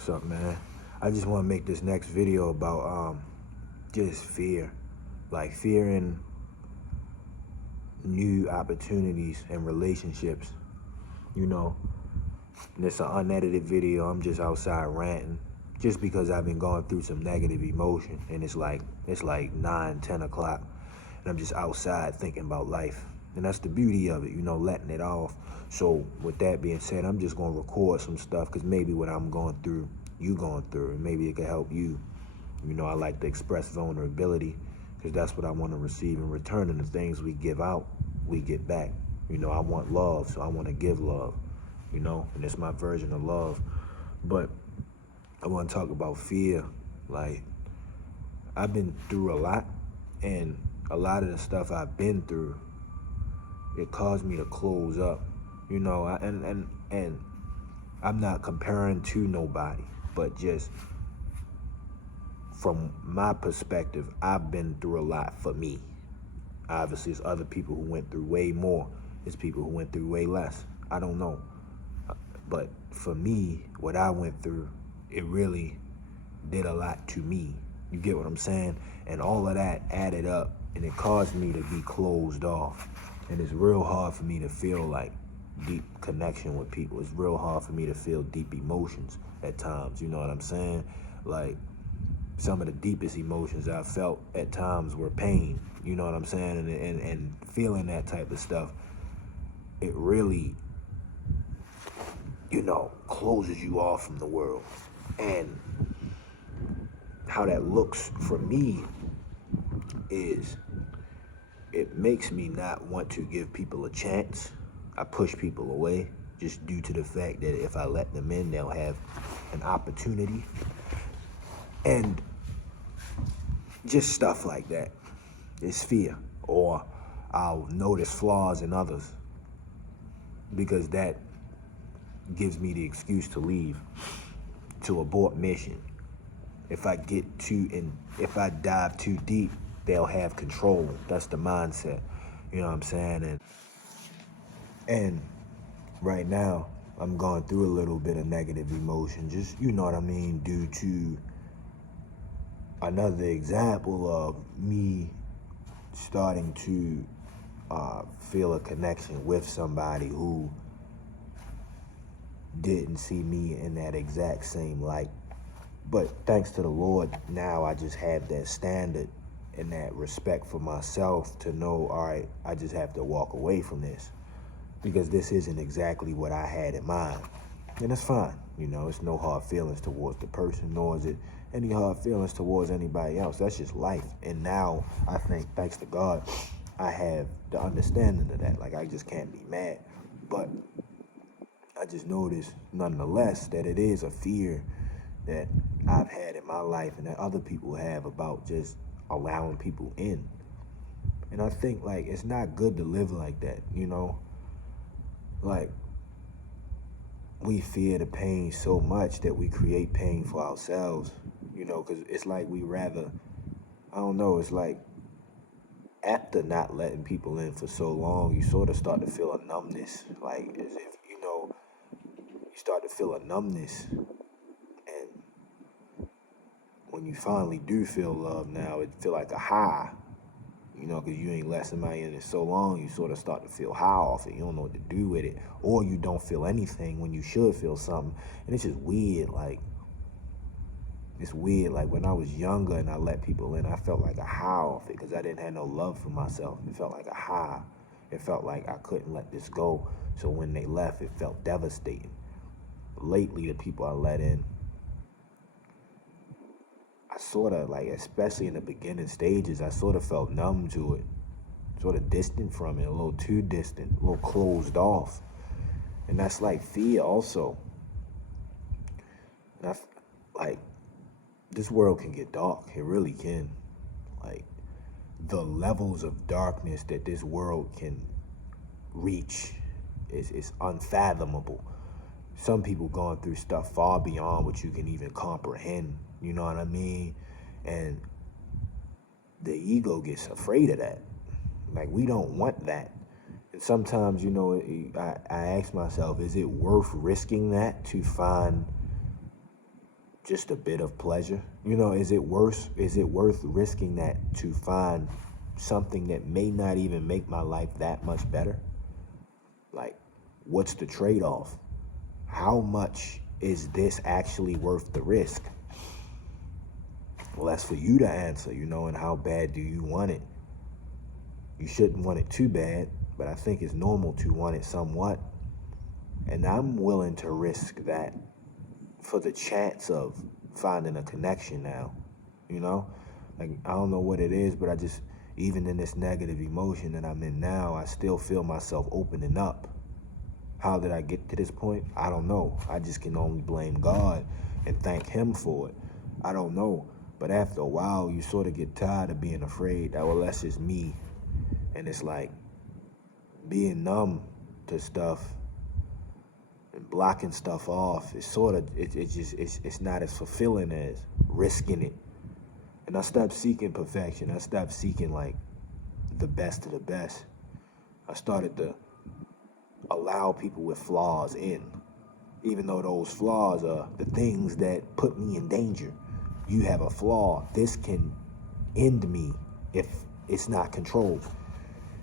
What's up, man? I just want to make this next video about just fear, like fear in new opportunities and relationships. You know, and it's an unedited video. I'm just outside ranting, just because I've been going through some negative emotion, and it's like 9, 10 o'clock, and I'm just outside thinking about life. And that's the beauty of it, letting it off. So with that being said, I'm just gonna record some stuff, because maybe what I'm going through, you going through, and maybe it could help you. I like to express vulnerability, because that's what I want to receive in return. And the things we give out, we get back. I want love, so I want to give love, and it's my version of love. But I want to talk about fear. Like, I've been through a lot, and a lot of the stuff I've been through, it caused me to close up, and I'm not comparing to nobody, but just from my perspective, I've been through a lot for me. Obviously, there's other people who went through way more. There's people who went through way less. I don't know. But for me, what I went through, it really did a lot to me. You get what I'm saying? And all of that added up, and it caused me to be closed off. And it's real hard for me to feel like deep connection with people. It's real hard for me to feel deep emotions at times. You know what I'm saying? Like, some of the deepest emotions I felt at times were pain. You know what I'm saying? And feeling that type of stuff, it really, closes you off from the world. And how that looks for me is, it makes me not want to give people a chance. I push people away just due to the fact that if I let them in, they'll have an opportunity. And just stuff like that. It's fear. Or I'll notice flaws in others, because that gives me the excuse to leave, to abort mission. If I dive too deep, they'll have control. That's the mindset. You know what I'm saying? And right now, I'm going through a little bit of negative emotion, just, due to another example of me starting to feel a connection with somebody who didn't see me in that exact same light. But thanks to the Lord, now I just have that standard and that respect for myself to know, all right, I just have to walk away from this, because this isn't exactly what I had in mind. And it's fine. It's no hard feelings towards the person, nor is it any hard feelings towards anybody else. That's just life. And now I think, thanks to God, I have the understanding of that. Like, I just can't be mad. But I just noticed, nonetheless, that it is a fear that I've had in my life and that other people have, about just allowing people in. And I think, like, it's not good to live like that, Like, we fear the pain so much that we create pain for ourselves, because it's like we rather, I don't know, it's like after not letting people in for so long, you sort of start to feel a numbness, like as if, you start to feel a numbness. And when you finally do feel love now, it feel like a high, because you ain't let somebody in it so long, you sort of start to feel high off it. You don't know what to do with it, or you don't feel anything when you should feel something. And it's just weird. Like, it's weird. Like, when I was younger and I let people in, I felt like a high off it, because I didn't have no love for myself. It felt like a high. It felt like I couldn't let this go. So when they left, it felt devastating. Lately, the people I let in, I sort of, like, especially in the beginning stages, I sort of felt numb to it, sort of distant from it, a little too distant, a little closed off. And that's like fear also. And like, this world can get dark. It really can. Like, the levels of darkness that this world can reach is unfathomable. Some people going through stuff far beyond what you can even comprehend. You know what I mean? And the ego gets afraid of that. Like, we don't want that. And sometimes, I ask myself, is it worth risking that to find just a bit of pleasure? You know, is it worth risking that to find something that may not even make my life that much better? Like, what's the trade-off? How much is this actually worth the risk? Well, that's for you to answer, you know, and how bad do you want it? You shouldn't want it too bad, but I think it's normal to want it somewhat. And I'm willing to risk that for the chance of finding a connection now, you know? Like, I don't know what it is, but even in this negative emotion that I'm in now, I still feel myself opening up. How did I get to this point? I don't know. I just can only blame God and thank him for it. I don't know. But after a while, you sort of get tired of being afraid. Well, that's just me. And it's like being numb to stuff and blocking stuff off. It's sort of, it's not as fulfilling as risking it. And I stopped seeking perfection. I stopped seeking like the best of the best. I started to allow people with flaws in, even though those flaws are the things that put me in danger. You have a flaw. This can end me if it's not controlled,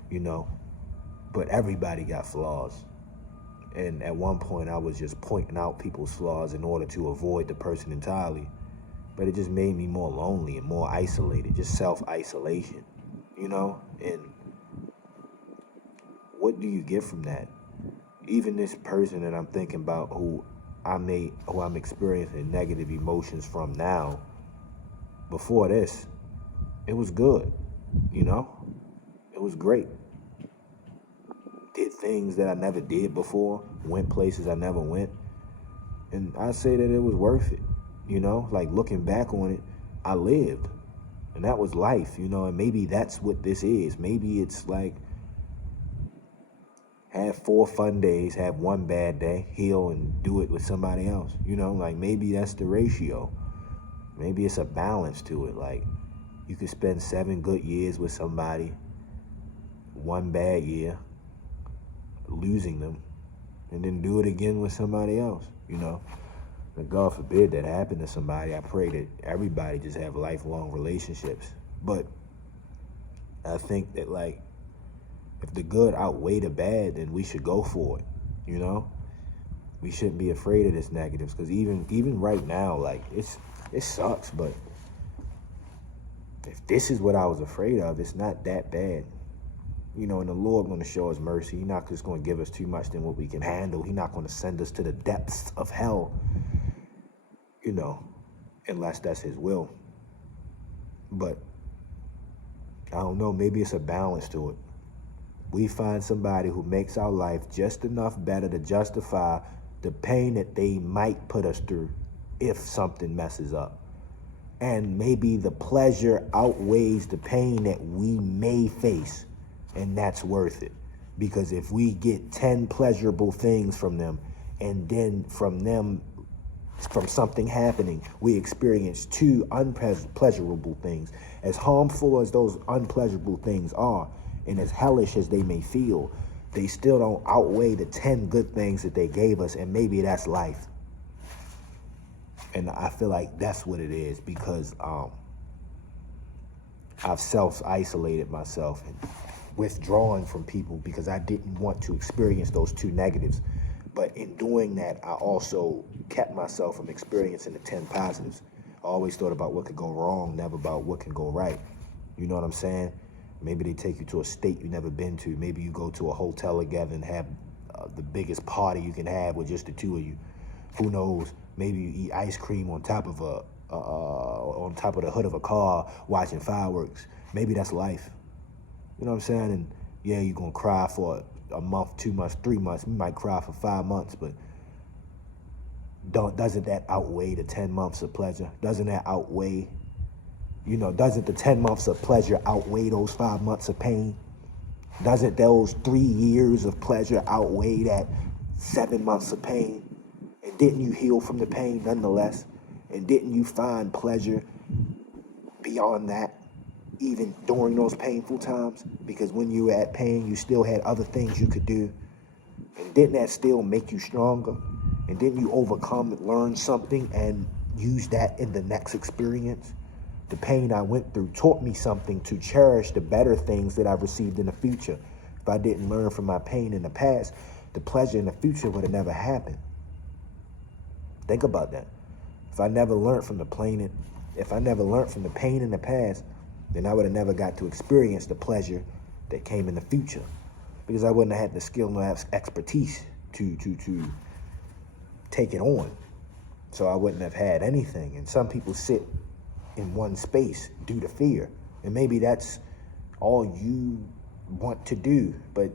you know. But everybody got flaws. And at one point, I was just pointing out people's flaws in order to avoid the person entirely. But it just made me more lonely and more isolated, just self-isolation, you know? And what do you get from that? Even this person that I'm thinking about who I'm experiencing negative emotions from now, before this, it was good, you know? It was great. Did things that I never did before, went places I never went. And I say that it was worth it, you know? Like, looking back on it, I lived. And that was life, you know? And maybe that's what this is. Maybe it's like, have 4 fun days, have 1 bad day, heal and do it with somebody else. You know, like maybe that's the ratio. Maybe it's a balance to it. Like, you could spend 7 good years with somebody, 1 bad year, losing them, and then do it again with somebody else, you know. And God forbid that happen to somebody. I pray that everybody just have lifelong relationships. But I think that, like, if the good outweigh the bad, then we should go for it, you know? We shouldn't be afraid of this negatives, because even right now, like, it sucks, but if this is what I was afraid of, it's not that bad. You know, and the Lord going to show us mercy. He's not just going to give us too much than what we can handle. He's not going to send us to the depths of hell, you know, unless that's his will. But I don't know, maybe it's a balance to it. We find somebody who makes our life just enough better to justify the pain that they might put us through if something messes up. And maybe the pleasure outweighs the pain that we may face, and that's worth it. Because if we get 10 pleasurable things from them, and then from something happening, we experience 2 unpleasurable things. As harmful as those unpleasurable things are, and as hellish as they may feel, they still don't outweigh the 10 good things that they gave us, and maybe that's life. And I feel like that's what it is, because I've self-isolated myself and withdrawing from people because I didn't want to experience those 2 negatives. But in doing that, I also kept myself from experiencing the 10 positives. I always thought about what could go wrong, never about what can go right. You know what I'm saying? Maybe they take you to a state you've never been to. Maybe you go to a hotel together and have the biggest party you can have with just the 2 of you. Who knows? Maybe you eat ice cream on top of the hood of a car watching fireworks. Maybe that's life. You know what I'm saying? And yeah, you're gonna cry for a month, 2 months, 3 months. You might cry for 5 months, but doesn't that outweigh the 10 months of pleasure? Doesn't that outweigh? Doesn't the 10 months of pleasure outweigh those 5 months of pain? Doesn't those 3 years of pleasure outweigh that 7 months of pain? And didn't you heal from the pain nonetheless? And didn't you find pleasure beyond that, even during those painful times? Because when you were at pain, you still had other things you could do. And didn't that still make you stronger? And didn't you overcome and learn something and use that in the next experience. The pain I went through taught me something to cherish the better things that I've received in the future. If I didn't learn from my pain in the past, the pleasure in the future would have never happened. Think about that. If I never learned from the pain in the past, then I would have never got to experience the pleasure that came in the future, because I wouldn't have had the skill nor expertise to take it on. So I wouldn't have had anything. And some people sit in one space due to fear, and maybe that's all you want to do, but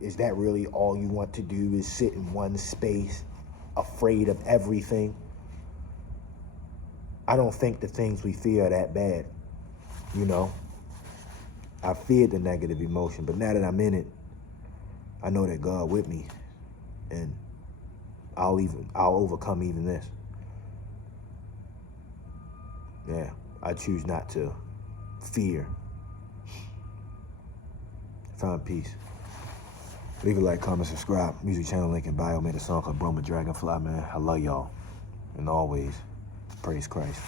is that really all you want to do, is sit in one space afraid of everything? I don't think the things we fear are that bad. I feared the negative emotion, but now that I'm in it, I know that God with me, and I'll overcome even this. Yeah, I choose not to fear. Find peace. Leave a like, comment, subscribe. Music channel link in bio. Made a song called Broma Dragonfly, man. I love y'all. And always, praise Christ.